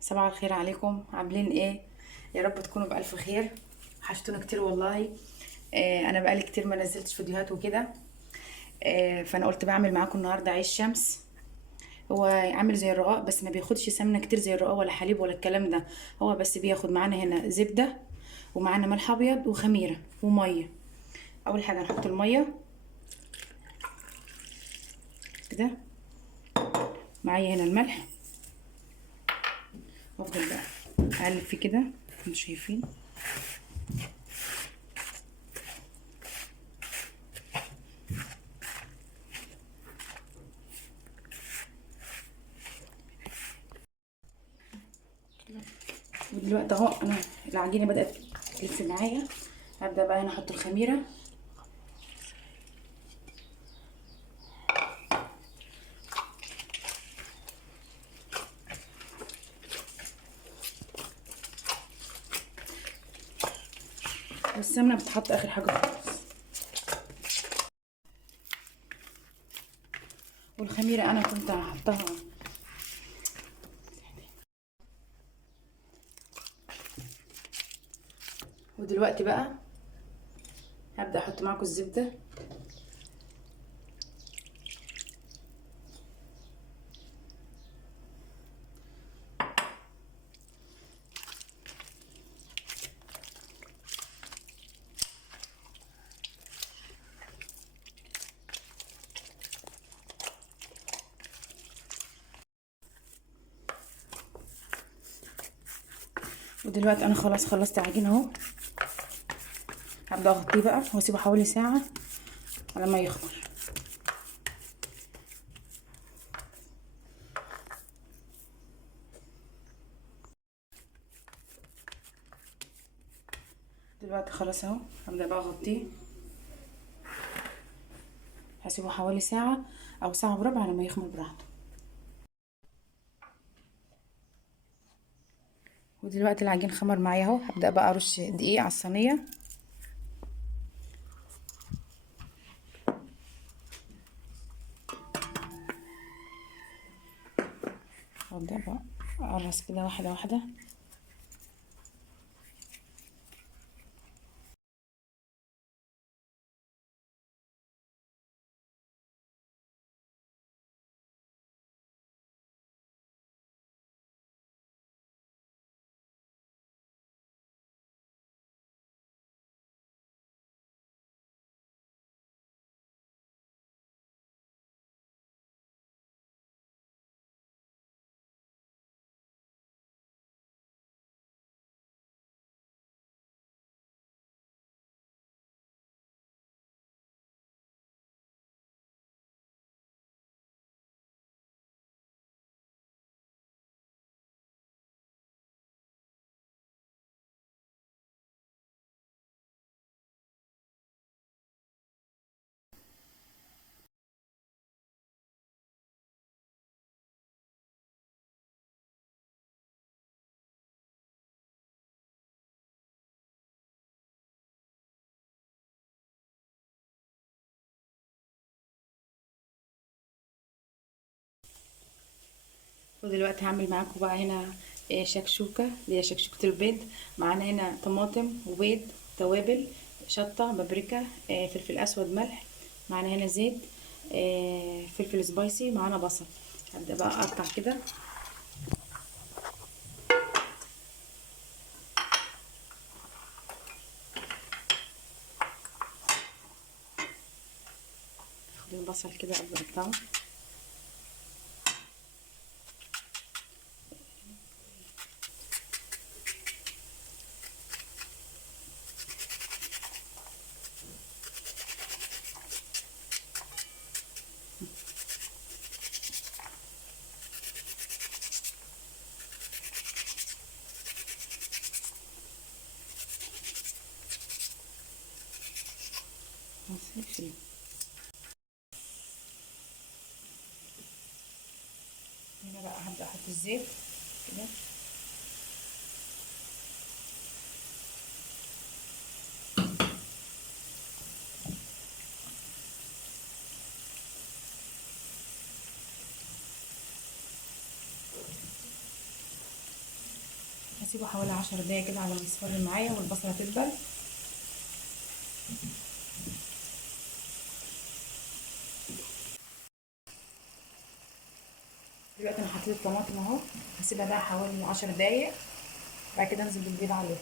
صباح الخير عليكم، عاملين ايه؟ يا رب تكونوا بألف خير. وحشتونا كتير والله. انا بقالي كتير ما نزلتش فيديوهات وكده. فانا قلت بعمل معاكم النهارده عيش شمس. هو عامل زي الرقاق بس ما بياخدش سمنه كتير زي الرقاق ولا حليب ولا الكلام ده. هو بس بياخد معانا هنا زبده، ومعانا ملح ابيض وخميره وميه. اول حاجه نحط الميه كده، معايا هنا الملح، وافضل بقى اقلب فيه كده. انتوا شايفين؟ ودلوقتي اهو انا العجينه بدات تلف معايا. هبدا بقى انا احط الخميره. والسمنه بتتحط اخر حاجه خالص. والخميره انا كنت هحطها. ودلوقتي بقى هبدا احط معاكم الزبده. ودلوقتي انا خلاص خلصت العجين اهو. هبدا اغطيه بقى واسيبه حوالي ساعه على ما يخمر. دلوقتي خلاص اهو، هبدا بقى اغطيه. هسيبه حوالي ساعه او ساعه وربع على ما يخمر براحته. ودلوقتي العجين خمر معايا اهو. هبدا بقى ارش دقيق على الصينيه. هبدا بقى اقرص كده واحده واحده. ودلوقتي هعمل معاكم بقى هنا شكشوكة اللي هي شكشوكة البيض. معانا هنا طماطم وبيض، توابل، شطة، بابريكا، فلفل أسود، ملح. معانا هنا زيت، فلفل سبايسي، معانا بصل. هبدأ بقى أقطع كده. اخد البصل كده أبدأ أقطعه. ماشي. هنا بقى هبدأ أحط الزيت كده. هسيبه حوالي 10 دقايق كده على ما يصفر معايا والبصله تدبل. دلوقتي انا حطيت الطماطم اهو، هسيبها بقى حوالي 10 دقايق، بعد كده انزل بالبيض عليه.